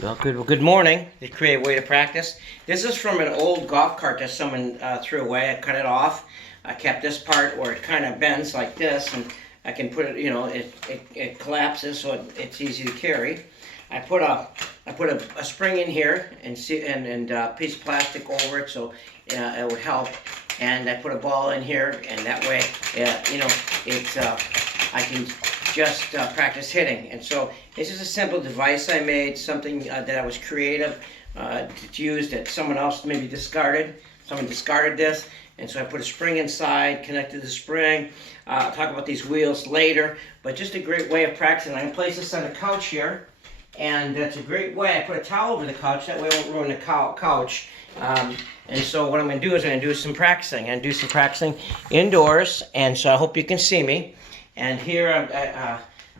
Well, good morning. The creative way to practice. This is from an old golf cart that someone threw away. I cut it off. I kept this part where it kind of bends like this, and I can put it. It collapses, so it's easy to carry. I put a spring in here and a piece of plastic over it, so it would help. And I put a ball in here, and that way, I can just practice hitting. And so this is a simple device I made, something that I was creative to use that someone else maybe discarded. Someone discarded this, and so I put a spring inside, connected the spring. I'll talk about these wheels later, but just a great way of practicing. I'm going to place this on the couch here, and that's a great way. I put a towel over the couch, that way I won't ruin the couch. And so what I'm going to do is I'm going to do some practicing. I'm going to do some practicing indoors, and so I hope you can see me. And here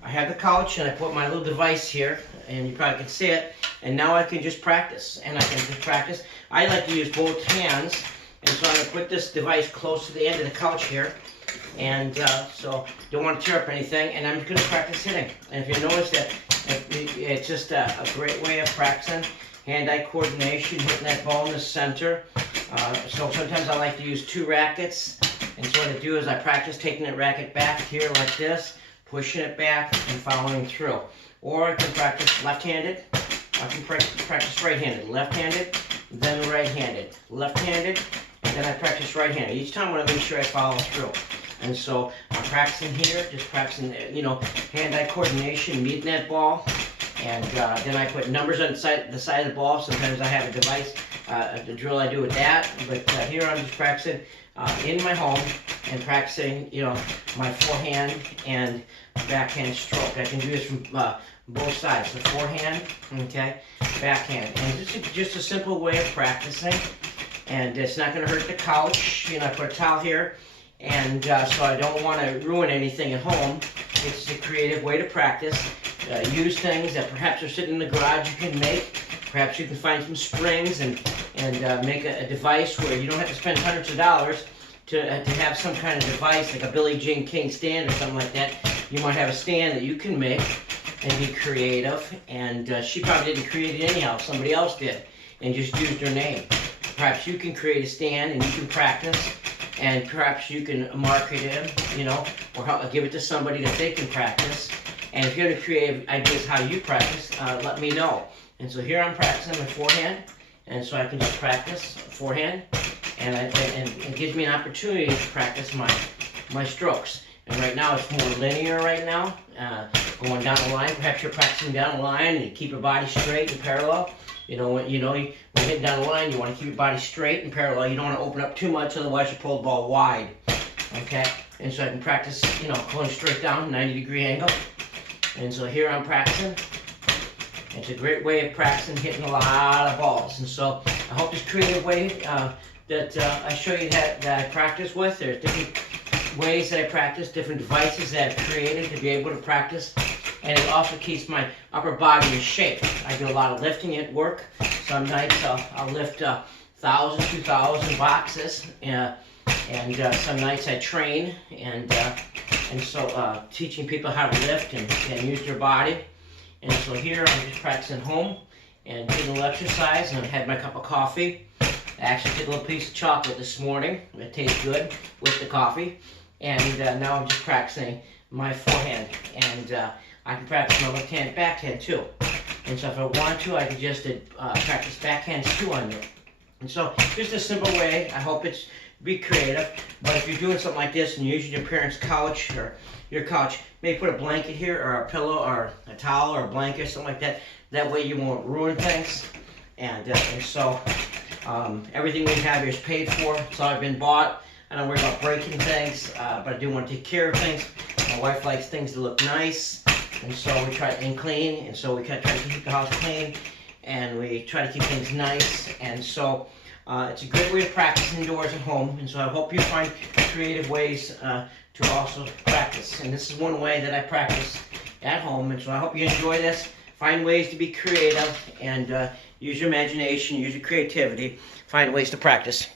I have the couch, and I put my little device here, and you probably can see it. And now I can just practice, and I can just practice. I like to use both hands, and so I'm going to put this device close to the end of the couch here. And so don't want to tear up anything, and I'm just going to practice hitting. And if you notice that it's just a great way of practicing hand-eye coordination, hitting that ball in the center. So sometimes I like to use two rackets. And so what I do is I practice taking that racket back here like this, pushing it back and following through. Or I can practice left-handed, I can practice right-handed, left-handed, then right-handed, left-handed, and then I practice right-handed. Each time I want to make sure I follow through. And so I'm practicing here, just practicing, hand-eye coordination, meeting that ball. And then I put numbers on the side of the ball. Sometimes I have a device, a drill I do with that. But here I'm just practicing in my home and practicing, my forehand and backhand stroke. I can do this from both sides. So forehand, okay, backhand. And this is just a simple way of practicing. And it's not going to hurt the couch. I put a towel here. And so I don't want to ruin anything at home. It's a creative way to practice. Use things that perhaps are sitting in the garage you can make. Perhaps you can find some springs and make a device where you don't have to spend hundreds of dollars to have some kind of device like a Billie Jean King stand or something like that. You might have a stand that you can make and be creative. And she probably didn't create it anyhow. Somebody else did and just used her name. Perhaps you can create a stand and you can practice. And perhaps you can market it, or give it to somebody that they can practice. And if you have creative ideas how you practice, let me know. And so here I'm practicing my forehand, and so I can just practice forehand, and it gives me an opportunity to practice my strokes. And right now it's more linear right now, going down the line. Perhaps you're practicing down the line and you keep your body straight and parallel. When you're hitting down the line, you want to keep your body straight and parallel. You don't want to open up too much, otherwise you pull the ball wide. Okay? And so I can practice, going straight down, 90-degree angle. And so here I'm practicing. It's a great way of practicing hitting a lot of balls. And so I hope this creative way that I show you that I practice with. There's different ways that I practice, different devices that I've created to be able to practice. And it also keeps my upper body in shape. I do a lot of lifting at work. Some nights I'll lift 1,000, 2,000 boxes. And some nights I train. And so teaching people how to lift and use their body. And so here I'm just practicing home and doing a little exercise. And I had my cup of coffee. I actually did a little piece of chocolate this morning. It tastes good with the coffee. And now I'm just practicing my forehand. And I can practice my left hand backhand too. And so if I want to, I can just practice backhands too on there. And so just a simple way. I hope it's be creative. But if you're doing something like this and you're using your parents' couch or your couch, maybe put a blanket here or a pillow or a towel or a blanket, something like that. That way you won't ruin things. And so everything we have here is paid for. It's all been bought. I don't worry about breaking things, but I do want to take care of things. My wife likes things to look nice. And so we try and clean, and so we try to keep the house clean, and we try to keep things nice. And so it's a great way to practice indoors at home. And so I hope you find creative ways to also practice. And this is one way that I practice at home. And so I hope you enjoy this. Find ways to be creative and use your imagination, use your creativity. Find ways to practice.